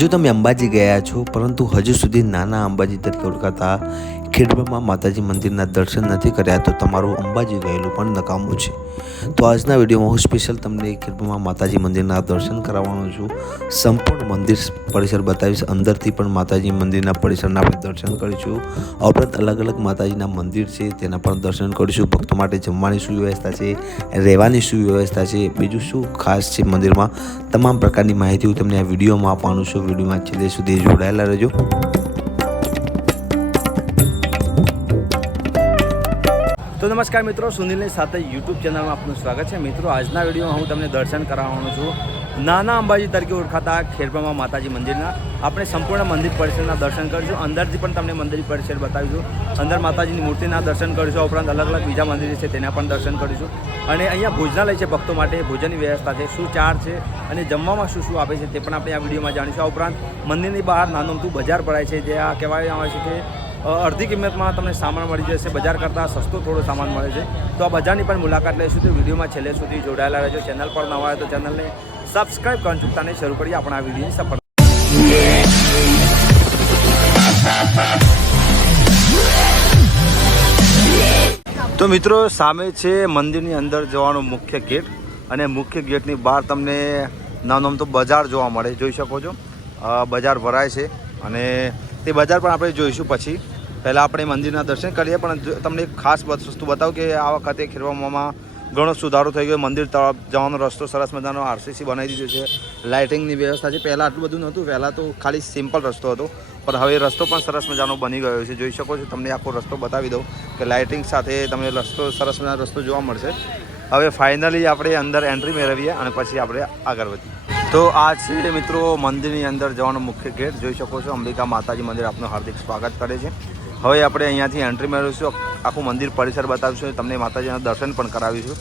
જો તમે અંબાજી ગયા છો પરંતુ હજુ સુધી નાના અંબાજી તરીકે ઓળખાતા ખેડબ્રહ્મા માતાજી મંદિરના દર્શન નથી કર્યા તો તમારું અંબાજી ગયેલું પણ નકામું છે. તો આજના વિડીયોમાં હું સ્પેશિયલ તમને ખેડબ્રહ્મા માતાજી મંદિરના દર્શન કરાવવાનો છું. સંપૂર્ણ મંદિર પરિસર બતાવીશ. અંદરથી પણ માતાજી મંદિરના પરિસરના આપણે દર્શન કરીશું. આ ઉપરાંત અલગ અલગ માતાજીના મંદિર છે તેના પણ દર્શન કરીશું. ભક્તો માટે જમવાની શું વ્યવસ્થા છે, રહેવાની શું વ્યવસ્થા છે, બીજું શું ખાસ છે મંદિરમાં, તમામ પ્રકારની માહિતી હું તમને આ વિડીયોમાં આપવાનું છું. વિડીયોમાં છેલ્લે સુધી જોડાયેલા રહેજો. તો નમસ્કાર મિત્રો, સુનિલની સાથે યુટ્યુબ ચેનલમાં આપનું સ્વાગત છે. મિત્રો, આજના વિડીયોમાં હું તમને દર્શન કરાવવાનો છું નાના અંબાજી તરીકે ઓળખાતા ખેડબ્રહ્મા માતાજી મંદિરના. આપણે સંપૂર્ણ મંદિર પરિસરના દર્શન કરીશું. અંદરથી પણ તમને મંદિર પરિસર બતાવીશું. અંદર માતાજીની મૂર્તિના દર્શન કરીશું. ઉપરાંત અલગ અલગ બીજા મંદિર છે તેના પણ દર્શન કરીશું. અને અહીંયા ભોજનાલય છે ભક્તો માટે, ભોજનની વ્યવસ્થા છે, શું ચાર્જ છે અને જમવામાં શું શું આપે છે તે પણ આપણે આ વિડીયોમાં જાણીશું. આ ઉપરાંત મંદિરની બહાર નાનું અમથું બજાર ભરાય છે, જે આ કહેવામાં આવે છે કે અડધી કિંમતમાં તમને સામાન મળી જશે. બજાર કરતાં સસ્તો થોડો સામાન મળે છે. તો આ બજારની પણ મુલાકાત લઈશું. તો વિડીયોમાં છેલ્લે સુધી જોડાયેલા રહેજો. ચેનલ પર નવા હોય તો ચેનલને સબસ્ક્રાઈબ કરવાનું ચૂકતા નહીં. શરૂ કરીએ આપણે આ વિડીયોની સફળ. તો મિત્રો, સામે છે મંદિરની અંદર જવાનો મુખ્ય ગેટ અને મુખ્ય ગેટની બહાર તમને નાનો તો બજાર જોવા મળે, જોઈ શકો છો. બજાર ભરાય છે અને તે બજાર પણ આપણે જોઈશું. પછી પહેલાં આપણે મંદિરના દર્શન કરીએ. પણ તમને એક ખાસ વસ્તુ બતાવું કે આ વખતે ખેડબ્રહ્મામાં ઘણો સુધારો થઈ ગયો. મંદિર તરફ જવાનો રસ્તો સરસ મજાનો આરસીસી બનાવી દીધો છે. લાઇટિંગની વ્યવસ્થા છે. પહેલાં આટલું બધું નહોતું. પહેલાં તો ખાલી સિમ્પલ રસ્તો હતો, પણ હવે રસ્તો પણ સરસ મજાનો બની ગયો છે. જોઈ શકો છો. તમને આખો રસ્તો બતાવી દઉં કે લાઇટિંગ સાથે તમને રસ્તો સરસ મજાનો રસ્તો જોવા મળશે. હવે ફાઇનલી આપણે અંદર એન્ટ્રી મેળવીએ અને પછી આપણે આગળ વધીએ. તો આ છે મિત્રો મંદિરની અંદર જવાનો મુખ્ય ગેટ. જોઈ શકો છો. અંબિકા માતાજી મંદિર આપનું હાર્દિક સ્વાગત કરે છે. હવે આપણે અહીંયાથી એન્ટ્રી મેળવીશું. આખું મંદિર પરિસર બતાવીશું. તમને માતાજીના દર્શન પણ કરાવીશું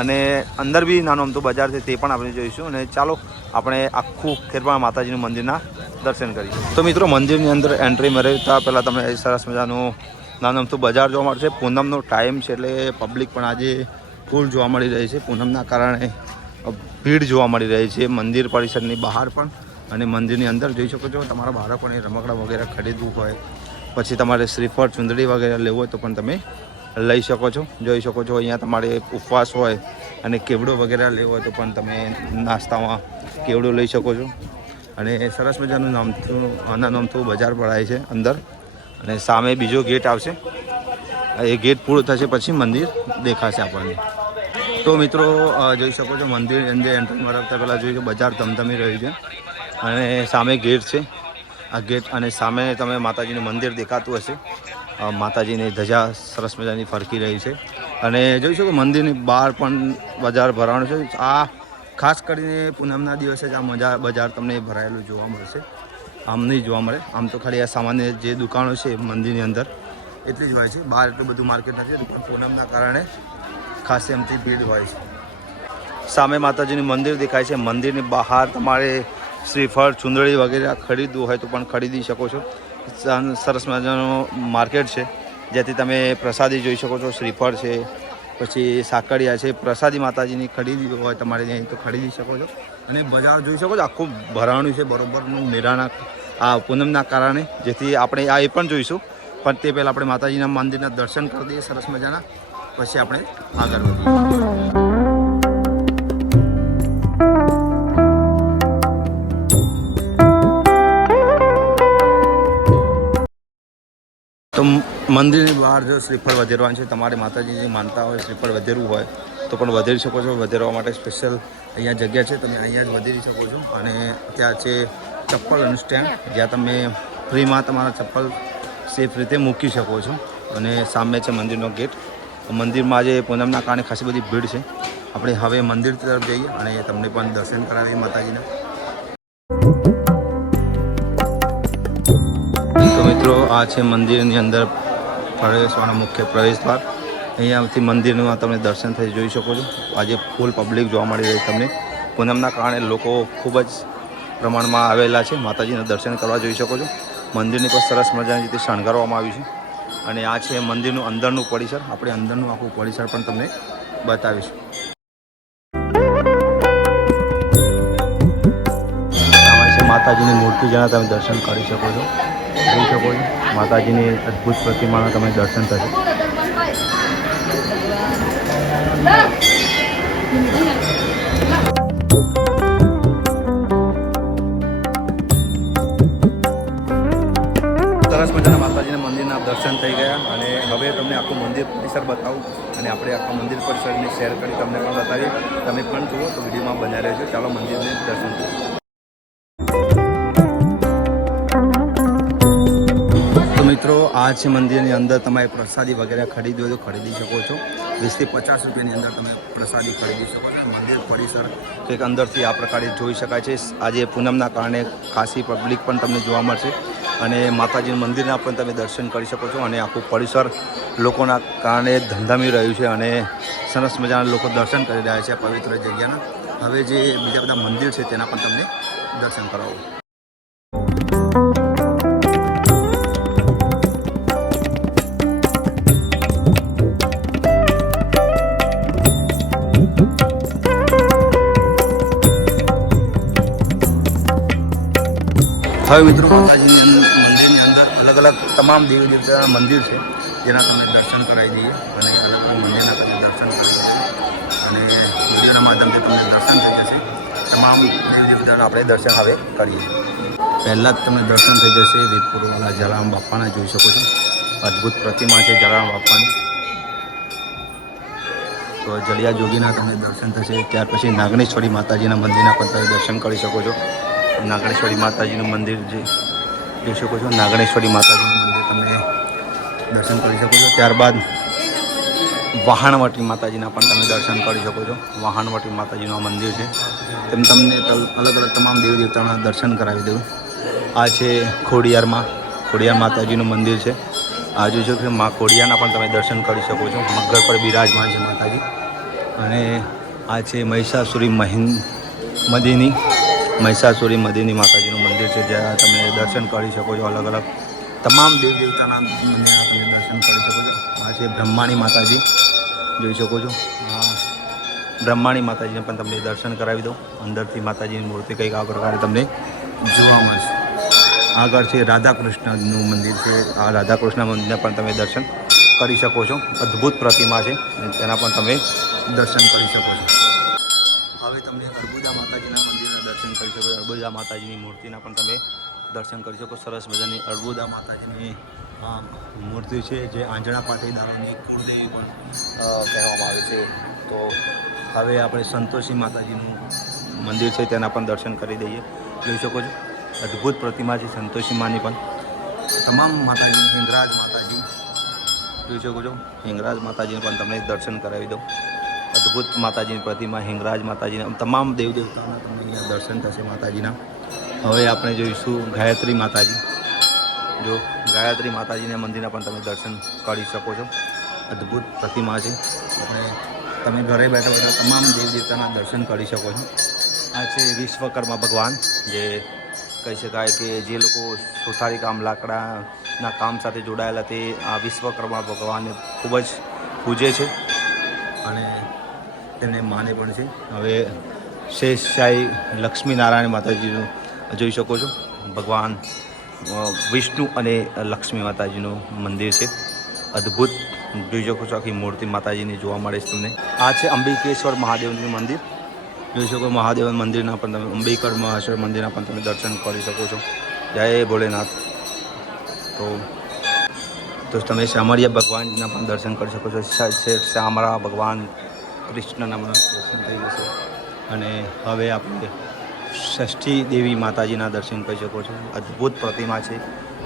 અને અંદર બી નાનો અમથું બજાર છે તે પણ આપણે જોઈશું. અને ચાલો આપણે આખું ખેડબ્રહ્મા માતાજીનું મંદિરના દર્શન કરીએ. તો મિત્રો, મંદિરની અંદર એન્ટ્રી મેળવતા પહેલાં તમને સરસ મજાનું નાનો અમથું બજાર જોવા મળશે. પૂનમનો ટાઈમ છે એટલે પબ્લિક પણ આજે ફૂલ જોવા મળી રહી છે. પૂનમના કારણે ભીડ જોવા મળી રહી છે મંદિર પરિસરની બહાર પણ અને મંદિરની અંદર. જોઈ શકો છો. તમારા બાળકોને રમકડા વગેરે ખરીદવું હોય, પછી તમારે શ્રીફળ ચુંદડી વગેરે લેવું હોય તો પણ તમે લઈ શકો છો. જોઈ શકો છો. અહીંયા તમારે ઉપવાસ હોય અને કેવડો વગેરે લેવો હોય તો પણ તમે નાસ્તામાં કેવડો લઈ શકો છો. અને સરસ મજાનું નામથું બજાર ભરાય છે અંદર. અને સામે બીજો ગેટ આવશે. એ ગેટ પૂરો થશે પછી મંદિર દેખાશે આપણને. તો મિત્રો, જોઈ શકો છો મંદિરની અંદર એન્ટ્રી મારવતા પહેલાં જોઈ કે બજાર ધમધમી રહ્યું છે અને સામે ગેટ છે. આ ગેટ અને સામે તમે માતાજીનું મંદિર દેખાતું હશે. માતાજીની ધજા સરસ મજાની ફરકી રહી છે. અને જોઈ શકો મંદિરની બહાર પણ બજાર ભરાવાનું છે. આ ખાસ કરીને પૂનમના દિવસે જ આ બજાર તમને ભરાયેલું જોવા મળશે. આમ નહીં જોવા મળે. આમ તો ખાલી આ સામાન્ય જે દુકાનો છે મંદિરની અંદર એટલી જ હોય છે. બહાર એટલું બધું માર્કેટ નથી, પણ પૂનમના કારણે ખાસ એમથી ભીડ હોય છે. સામે માતાજીનું મંદિર દેખાય છે. મંદિરની બહાર તમારે શ્રીફળ ચુંદડી વગેરે ખરીદવું હોય તો પણ ખરીદી શકો છો. સરસ મજાનું માર્કેટ છે જેથી તમે પ્રસાદી જોઈ શકો છો. શ્રીફળ છે, પછી સાકરિયા છે. પ્રસાદી માતાજીની ખરીદી હોય તમારે અહીં તો ખરીદી શકો છો. અને બજાર જોઈ શકો છો આખું ભરાણું છે બરોબરનું મેળાના આ પૂનમના કારણે. જેથી આપણે આ એ પણ જોઈશું, પણ તે પહેલાં આપણે માતાજીના મંદિરના દર્શન કરી દઈએ સરસ મજાના, પછી આપણે આગળ વધીએ. તો મંદિરની બહાર જો શ્રીફળ વધેરવાનું છે, તમારે માતાજીની માનતા હોય શ્રીફળ વધેરવું હોય તો પણ વધેરી શકો છો. વધેરવા માટે સ્પેશિયલ અહીંયા જગ્યા છે, તમે અહીંયા જ વધેરી શકો છો. અને ત્યાં છે ચપ્પલનું સ્ટેન્ડ, જ્યાં તમે ફ્રીમાં તમારા ચપ્પલ સેફ રીતે મૂકી શકો છો. અને સામે છે મંદિરનો ગેટ. મંદિરમાં આજે પૂનમના કારણે ખાસી બધી ભીડ છે. આપણે હવે મંદિર તરફ જઈએ અને તમને પણ દર્શન કરાવીએ માતાજીના. તો મિત્રો, આ છે મંદિરની અંદર પ્રવેશવાનો મુખ્ય પ્રવેશદ્વાર. અહીંયાથી મંદિરમાં તમને દર્શન થઈ જોઈ શકો છો. આજે ફૂલ પબ્લિક જોવા મળી રહી તમને. પૂનમના કારણે લોકો ખૂબ જ પ્રમાણમાં આવેલા છે. માતાજીના દર્શન કરવા જોઈ શકો છો. મંદિરની પણ સરસ મજાની રીતે શણગારવામાં આવ્યું છે. અને આ છે મંદિરનું અંદરનું પરિસર. આપણે અંદરનું આખું પરિસર પણ તમને બતાવીશું. માતાજીની મૂર્તિ જેના તમે દર્શન કરી શકો છો. જોઈ શકો છો માતાજીની અદ્ભુત પ્રતિમાના તમે દર્શન થશે. સરસ મજાના માતાજીના મંદિરના દર્શન થઈ ગયા અને હવે તમને આખું મંદિર પરિસર બતાવું અને આપણે આખા મંદિર પરિસરની શેર કરી તમને પણ બતાવીએ. તમે પણ જુઓ તો વિડીયોમાં બન્યા રહેજો. ચાલો મંદિરને દર્શન કરીએ. તો મિત્રો આ છે મંદિરની અંદર તમારે પ્રસાદી વગેરે ખરીદવી હોય તો ખરીદી શકો છો. 20 થી 50 રૂપિયાની અંદર તમે પ્રસાદી ખરીદી શકો છો. મંદિર પરિસર કંઈક અંદરથી આ પ્રકારે જોઈ શકાય છે. આજે પૂનમના કારણે ખાસી પબ્લિક પણ તમને જોવા મળશે અને માતાજીના મંદિરના પણ તમે દર્શન કરી શકો છો. અને આખું પરિસર લોકોના કારણે ધમધમી રહ્યું છે અને સરસ મજાના લોકો દર્શન કરી રહ્યા છે પવિત્ર જગ્યાના. હવે જે બીજા બધા મંદિર છે તેના પણ તમને દર્શન કરાવો. હવે મિત્રો માતાજીની મંદિરની અંદર અલગ અલગ તમામ દેવી દેવતાના મંદિર છે જેના તમે દર્શન કરાવી દઈએ અને અલગ અલગ મંદિરના તમે દર્શન કરી દઈએ અને વિડીયોના માધ્યમથી તમને દર્શન થઈ જશે. તમામ દેવી દેવતાના આપણે દર્શન હવે કરીએ. પહેલાં જ તમને દર્શન થઈ જશે વીરપુરવાળા જલારામ બાપાના. જોઈ શકો છો અદ્ભુત પ્રતિમા છે જલારામ બાપાની. તો જલિયા જોગીના તમને દર્શન થશે. ત્યાર પછી નાગણેશ્વરી માતાજીના મંદિરના પણ તમે દર્શન કરી શકો છો. નાગણેશ્વરી માતાજીનું મંદિર જે જોઈ શકો છો. નાગણેશ્વરી માતાજીનું મંદિર તમે દર્શન કરી શકો છો. ત્યારબાદ વહાણવટી માતાજીના પણ તમે દર્શન કરી શકો છો. વહાણવટી માતાજીનું આ મંદિર છે. તેમ તમને અલગ અલગ તમામ દેવી દેવતાના દર્શન કરાવી દઉં. આ છે ખોડિયારમાં ખોડિયાર માતાજીનું મંદિર છે. આ જોઈ શકો છો મા ખોડિયારના પણ તમે દર્શન કરી શકો છો. મગર પર બિરાજમાન છે માતાજી. અને આ છે મહિષાસુરી મદિની માતાજીનું મંદિર છે જ્યાં તમે દર્શન કરી શકો છો. અલગ અલગ તમામ દેવ દેવતાના મંદિરના તમે દર્શન કરી શકો છો. આ છે બ્રહ્માણી માતાજી જોઈ શકો છો. બ્રહ્માણી માતાજીને પણ તમને દર્શન કરાવી દઉં. અંદરથી માતાજીની મૂર્તિ કંઈક આ પ્રકારે તમને જોવા મળશે. આગળ છે રાધાકૃષ્ણનું મંદિર છે. આ રાધાકૃષ્ણ મંદિરના પણ તમે દર્શન કરી શકો છો. અદ્ભુત પ્રતિમા છે તેના પણ તમે દર્શન કરી શકો છો. હવે તમને અર્બુદા માતાજીના મંદિરના દર્શન કરી શકો છો. અર્બુદા માતાજીની મૂર્તિના પણ તમે દર્શન કરી શકો. સરસ મજાની અર્બુદા માતાજીની મૂર્તિ છે જે આંજણા પાટીદારોની કુળદેવી પણ કહેવામાં આવે છે. તો હવે આપણે સંતોષી માતાજીનું મંદિર છે તેના પણ દર્શન કરી દઈએ. જોઈ શકો છો અદ્ભુત પ્રતિમા છે સંતોષી માની પણ. તમામ માતાજી હિંગરાજ માતાજી જોઈ શકો છો. હિંગરાજ માતાજીને પણ તમને દર્શન કરાવી દઉં. અદ્ભુત માતાજીની પ્રતિમા હિંગરાજ માતાજીના તમામ દેવ દેવતાઓના તમને અહીંયા દર્શન થશે માતાજીના. હવે આપણે જોઈશું ગાયત્રી માતાજી. જો ગાયત્રી માતાજીના મંદિરના પણ તમે દર્શન કરી શકો છો. અદ્ભુત પ્રતિમા છે અને તમે ઘરે બેઠા બેઠા તમામ દેવ દેવતાના દર્શન કરી શકો છો. આ છે વિશ્વકર્મા ભગવાન જે કહી શકાય કે જે લોકો સુથારી કામ લાકડાના કામ સાથે જોડાયેલા તે આ વિશ્વકર્મા ભગવાનને ખૂબ જ પૂજે છે અને તેને માને પણ છે. હવે શેષશાહી લક્ષ્મીનારાયણ માતાજીનું જોઈ શકો છો. ભગવાન વિષ્ણુ અને લક્ષ્મી માતાજીનું મંદિર છે. અદ્ભુત જોઈ શકો છો. આખી મૂર્તિ માતાજીની જોવા મળે છે તમને. આ છે અંબિકેશ્વર મહાદેવનું મંદિર. જોઈ શકો મહાદેવ મંદિરના પણ તમે અંબિકર મહાદેવ મંદિરના પણ તમે દર્શન કરી શકો છો. જય ભોલેનાથ. તો તમે શામળિયા ભગવાનના પણ દર્શન કરી શકો છો. શામળા ભગવાન કૃષ્ણના દર્શન થઈ જશે. અને હવે આપણે ષષ્ઠી દેવી માતાજીના દર્શન કરી શકો છો. અદ્ભુત પ્રતિમા છે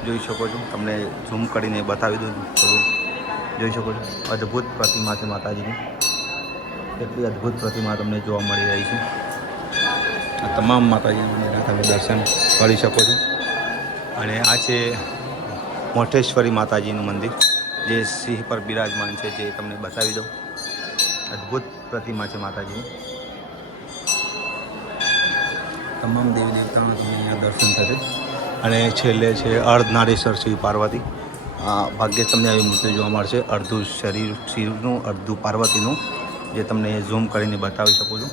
જોઈ શકો છો. તમને ઝૂમ કરીને બતાવી દઉં થોડું. જોઈ શકો છો અદ્ભુત પ્રતિમા છે માતાજીની. કેટલી અદ્ભુત પ્રતિમા તમને જોવા મળી રહી છે. આ તમામ માતાજીના મંદિરના તમે દર્શન કરી શકો છો. અને આ છે મોઠેશ્વરી માતાજીનું મંદિર જે સિંહ પર બિરાજમાન છે જે તમને બતાવી દઉં. અદ્ભુત પ્રતિમા છે માતાજીની. તમામ દેવી દેવતાઓના તમને અહીંયા દર્શન થશે. અને છેલ્લે છે અર્ધનારીશ્વર શિવ પાર્વતી. ભાગ્યે તમને આવી મૂર્તિ જોવા મળશે. અડધું શરીર શિવનું અડધું પાર્વતીનું જે તમને ઝૂમ કરીને બતાવી શકું છું.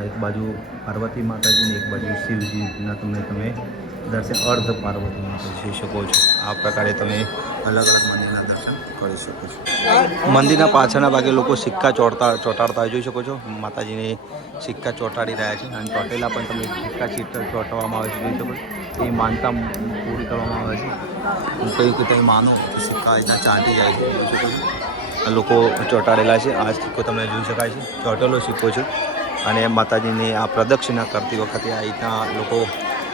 એક બાજુ પાર્વતી માતાજી ને એક બાજુ શિવજીના તમે દર્શન અર્ધ પાર્વતી માતા જોઈ શકો છો. આ પ્રકારે તમે અલગ અલગ મંદિરના દર્શન કરી શકો છો. મંદિરના પાછળના ભાગે લોકો સિક્કા ચોંટાડતા જોઈ શકો છો. માતાજીને સિક્કા ચોંટાડી રહ્યા છે અને ચોટેલા પણ તમે સિક્કા ચોંટાડવામાં આવે છે જોઈ શકો છો. એ માનતા પૂરી કરવામાં આવે છે. હું કહ્યું કે તમે માનો તો સિક્કા અહીંના ચાંટી જાય છે જોઈ શકો છો. લોકો ચોંટાડેલા છે. આ સિક્કો તમને જોઈ શકાય છે, ચોંટેલો સિક્કો છે. અને માતાજીની આ પ્રદક્ષિણા કરતી વખતે આ રીતના લોકો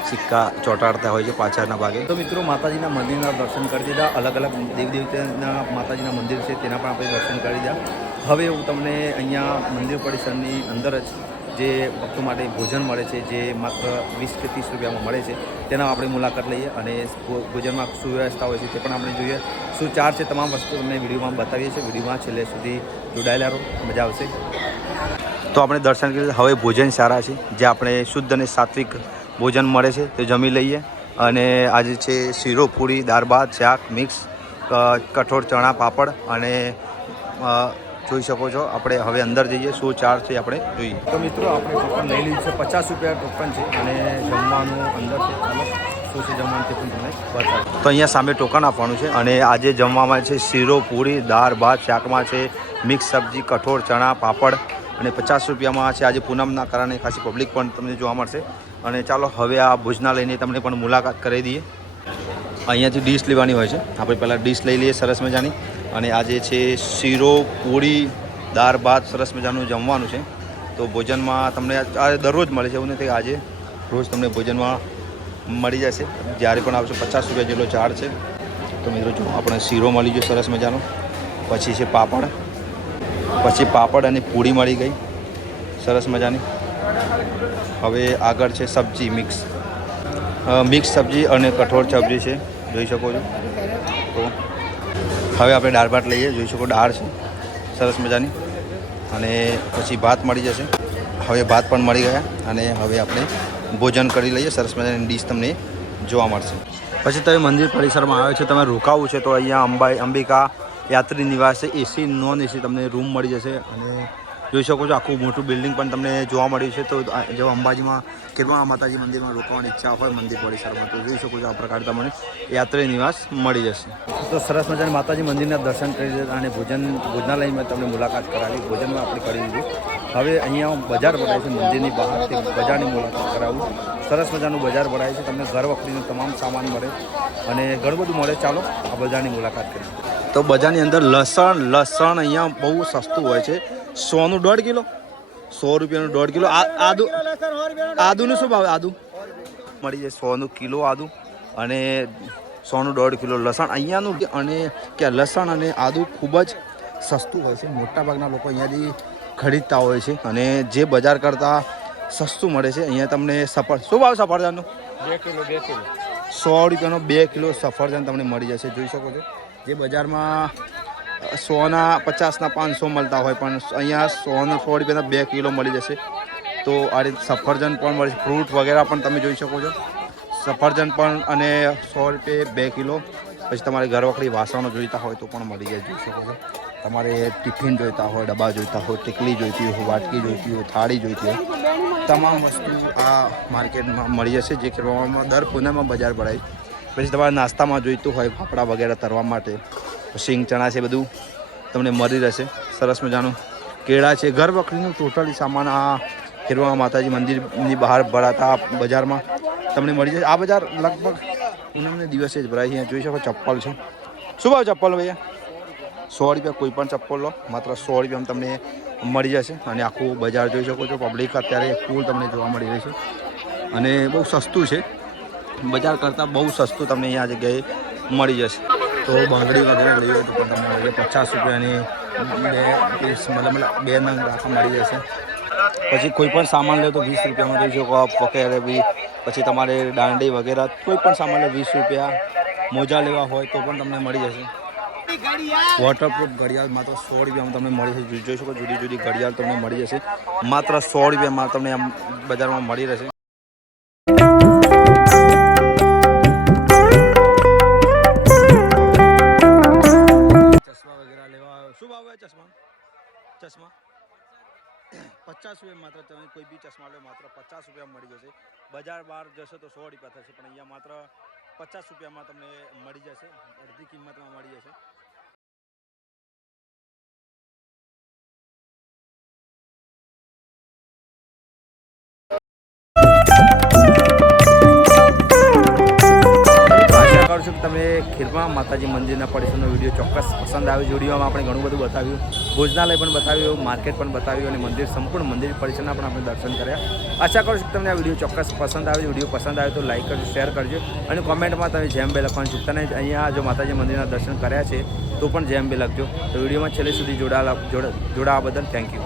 સિક્કા ચોંટાડતા હોય છે પાછળના ભાગે. તો મિત્રો માતાજીના મંદિરના દર્શન કરી દીધા. અલગ અલગ દેવદેવતાના માતાજીના મંદિર છે તેના પણ આપણે દર્શન કરી દીધા. હવે હું તમને અહીંયા મંદિર પરિસરની અંદર જ જે ભક્તો માટે ભોજન મળે છે, જે માત્ર 20 કે 30 રૂપિયામાં મળે છે, તેના આપણે મુલાકાત લઈએ અને ભોજનમાં શું વ્યવસ્થા હોય છે તે પણ આપણે જોઈએ. શું ચાર્જ છે તમામ વસ્તુ તમને વિડીયોમાં બતાવીએ છીએ. વિડીયોમાં છેલ્લે સુધી જોડાયેલા રહો, મજા આવશે. તો આપણે દર્શન કરીએ. હવે ભોજન સારા છે, જે આપણે શુદ્ધ અને સાત્વિક ભોજન મળે છે તે જમી લઈએ. અને આજે છે શીરો પૂરી, દાળ ભાત, શાક, મિક્સ, કઠોળ, ચણા, પાપડ અને જોઈ શકો છો. આપણે હવે અંદર જઈએ. શું ચાર્જ છે આપણે જોઈએ. તો મિત્રો આપણે ટોકન લઈ લીધું છે. 50 રૂપિયા ટોકન છે અને જમવાનું અંદર છે. ચાલો શું છે જમવાનું તે પણ તમને બતાવું. તો અહીંયા સામે ટોકન આપવાનું છે અને આજે જમવામાં છે શીરો પૂરી, દાળ ભાત, શાકમાં છે મિક્સ સબ્જી, કઠોળ, ચણા, પાપડ અને 50 રૂપિયામાં છે. આજે પૂનમના કારણે ખાસી પબ્લિક પણ તમને જોવા મળશે. અને ચાલો હવે આ ભોજનાલયની તમને પણ મુલાકાત કરાવી દઈએ. અહીંયાથી ડીશ લેવાની હોય છે. આપણે પહેલાં ડીશ લઈ લઈએ સરસ મજાની. અને આજે છે શીરો પૂરી, દાળ ભાત, સરસ મજાનું જમવાનું છે. તો ભોજનમાં તમને દરરોજ મળે છે, એવું નથી. આજે રોજ તમને ભોજનમાં મળી જશે. જ્યારે પણ આવશે 50 રૂપિયા જેટલો ચાર્જ છે. તો મિત્રો જો આપણે શીરો મળી ગયો સરસ મજાનો, પછી છે પાપડ અને પૂરી મળી ગઈ સરસ મજાની. હવે આગળ છે સબ્જી, મિક્સ સબ્જી અને કઠોળ સબ્જી છે જોઈ શકો છો. તો હવે આપણે દાળ ભાત લઈએ. જોઈ શકો દાળ છે સરસ મજાની અને પછી ભાત મળી જશે. હવે ભાત પણ મળી ગયા અને હવે આપણે ભોજન કરી લઈએ. સરસ મજાની ડીશ તમને જોવા મળશે. પછી તમે મંદિર પરિસરમાં આવે છે, તમે રોકાવું છે તો અહીંયા અંબિકા યાત્રી નિવાસ છે. એસી નોન એસી તમને રૂમ મળી જશે. અને જોઈ શકો છો આખું મોટું બિલ્ડિંગ પણ તમને જોવા મળ્યું છે. તો જો અંબાજીમાં ખેરવા માતાજી મંદિરમાં રોકાવાની ઈચ્છા હોય મંદિર પરિસરમાં, તો જોઈ શકો છો આ પ્રકારે તમને યાત્રી નિવાસ મળી જશે. તો સરસ મજાના માતાજી મંદિરના દર્શન કરી દીધા અને ભોજનાલયમાં તમને મુલાકાત કરાવી. ભોજનમાં આપણે કરી દીધું. હવે અહીંયા બજાર ભરાય છે મંદિરની બહાર, તે બજારની મુલાકાત કરાવું. સરસ મજાનું બજાર ભરાય છે. તમને ઘર વખરીનું તમામ સામાન મળે અને ઘણું બધું મળે. ચાલો આ બજારની મુલાકાત કરીએ. તો બજારની અંદર લસણ અહીંયા બહુ સસ્તું હોય છે. 100નું 1.5 કિલો, 100 રૂપિયાનું 1.5 કિલો. આદુનું શું ભાવ? આદુ મળી જાય 100નું કિલો આદુ અને 100નું 1.5 કિલો લસણ અહીંયાનું. અને કે લસણ અને આદુ ખૂબ જ સસ્તું હોય છે. મોટાભાગના લોકો અહીંયાથી ખરીદતા હોય છે અને જે બજાર કરતાં સસ્તું મળે છે. અહીંયા તમને શું ભાવ સફરજનનું? 2 કિલો 100 રૂપિયાનો 2 કિલો સફરજન તમને મળી જશે. જોઈ શકો છો. જે બજારમાં 100ના 50ના 500 મળતા હોય, પણ અહીંયા 100 રૂપિયાના 2 કિલો મળી જશે. તો આ રીતે સફરજન પણ મળે છે. ફ્રૂટ વગેરે પણ તમે જોઈ શકો છો. સફરજન પણ અને 100 રૂપિયે 2 કિલો. પછી તમારે ઘરવખરી વાસણો જોઈતા હોય તો પણ મળી જાય. જોઈ શકો છો. તમારે ટિફિન જોઈતા હોય, ડબ્બા જોઈતા હોય, ટીકલી જોઈતી હોય, વાટકી જોઈતી હોય, થાળી જોઈતી હોય, તમામ વસ્તુ આ માર્કેટમાં મળી જશે. જે ખેરવામાં દર પૂનમમાં બજાર ભરાય. પછી તમારે નાસ્તામાં જોઈતું હોય ફાફડા વગેરે તરવા માટે, સિંગ ચણા છે, બધું તમને મળી રહેશે. સરસ મજાનું કેળા છે, ઘર વખરીનું ટોટલી સામાન આ ખેરવા માતાજી મંદિરની બહાર ભરાતા બજારમાં તમને મળી જશે. આ બજાર લગભગ પૂનમને દિવસે જ ભરાય છે. જોઈ શકો ચપ્પલ છે. શું ભાવ ચપ્પલ ભૈયા? 100 રૂપિયા કોઈ પણ ચપ્પલ લો, માત્ર 100 રૂપિયામાં તમને મળી જશે. અને આખું બજાર જોઈ શકો છો. પબ્લિક અત્યારે ફૂલ તમને જોવા મળી રહી છે અને બહુ સસ્તું છે. બજાર કરતાં બહુ સસ્તું તમને અહીંયા જગ્યાએ મળી જશે. તો બાંગડી વગેરે લઈ હોય તો પણ તમને મળી જાય. 50 રૂપિયાની 2 પીસ મતલબ 2 નંગ આખું મળી જશે. પછી કોઈ પણ સામાન લે તો 20 રૂપિયામાં જોઈ શકો. વગેરે બી પછી તમારે દાંડી વગેરે કોઈ પણ સામાન લે 20 રૂપિયા. મોજા લેવા હોય તો પણ તમને મળી જશે. વોટરપ્રૂફ ઘડિયાળ માત્ર 100 રૂપિયામાં તમને મળી જશે. જોઈ શકો જુદી જુદી ઘડિયાળ તમને મળી જશે. માત્ર 100 રૂપિયામાં તમને આમ બજારમાં મળી રહેશે. ચશ્મા વગેરે લેવા શું ભાવ હોય ચશ્મા? 50 રૂપિયા માત્ર. તમે કોઈ બી ચશ્મા લો માત્ર 50 રૂપિયામાં મળી જશે. બજાર બહાર જશો તો 100 રૂપિયા થશે, પણ અહીંયા માત્ર 50 રૂપિયામાં તમને મળી જશે, અડધી કિંમતમાં મળી જશે. કરું છું કે તમે ખીરમાં માતાજી મંદિરના પરિસરનો વિડીયો ચોક્કસ પસંદ આવ્યો. વિડીયોમાં આપણે ઘણું બધું બતાવ્યું, ભોજનાલય પણ બતાવ્યું, માર્કેટ પણ બતાવ્યું અને મંદિર સંપૂર્ણ મંદિર પરિસરના પણ આપણે દર્શન કર્યા. આશા કરું છું કે તમને આ વિડીયો ચોક્કસ પસંદ આવ્યો. વિડીયો પસંદ આવ્યો તો લાઈક કરજો, શેર કરજો અને કોમેન્ટમાં તમે જેમ બે લખવાનું ચૂકતા નહીં. અહીંયા જો માતાજી મંદિરના દર્શન કર્યા છે તો પણ જેમ બે લખજો. તો વિડીયોમાં છેલ્લે સુધી જોડાવા બદલ થેન્ક યુ.